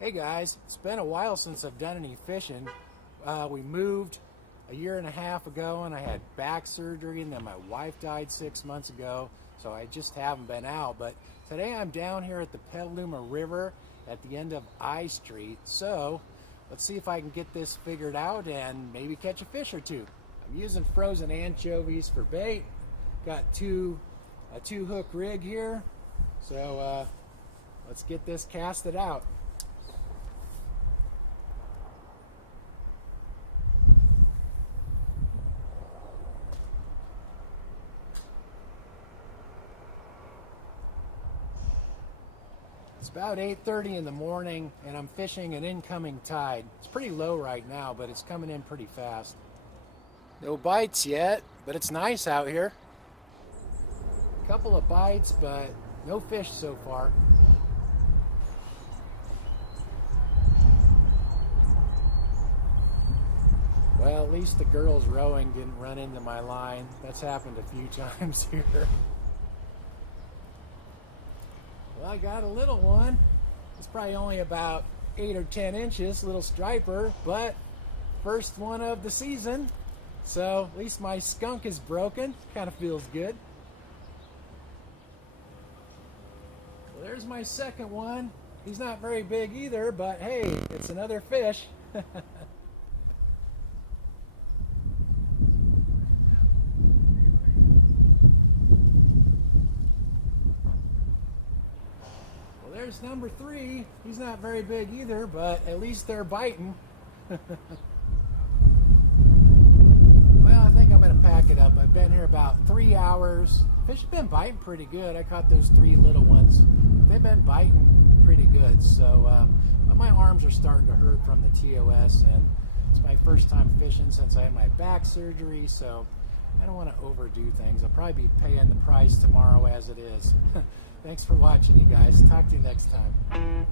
Hey guys, it's been a while since I've done any fishing. We moved a year and a half ago and I had back surgery, and then my wife died 6 months ago, so I just haven't been out. But today I'm down here at the Petaluma River at the end of I Street, so let's see if I can get this figured out and maybe catch a fish or two. I'm using frozen anchovies for bait. Got a two hook rig here, so let's get this casted out. It's about 8:30 in the morning and I'm fishing an incoming tide. It's pretty low right now, but it's coming in pretty fast. No bites yet, but it's nice out here. A couple of bites, but no fish so far. Well, at least the girls rowing didn't run into my line. That's happened a few times here. Well, I got a little one. It's probably only about 8 or 10 inches, little striper, but first one of the season. So at least my skunk is broken. Kind of feels good. Well, there's my second one. He's not very big either, but hey, it's another fish. There's number 3. He's not very big either, but at least they're biting. Well, I think I'm going to pack it up. I've been here about 3 hours. Fish have been biting pretty good. I caught those 3 little ones. They've been biting pretty good. So, but my arms are starting to hurt from the TOS, and it's my first time fishing since I had my back surgery. So I don't want to overdo things. I'll probably be paying the price tomorrow as it is. Thanks for watching, you guys. Talk to you next time.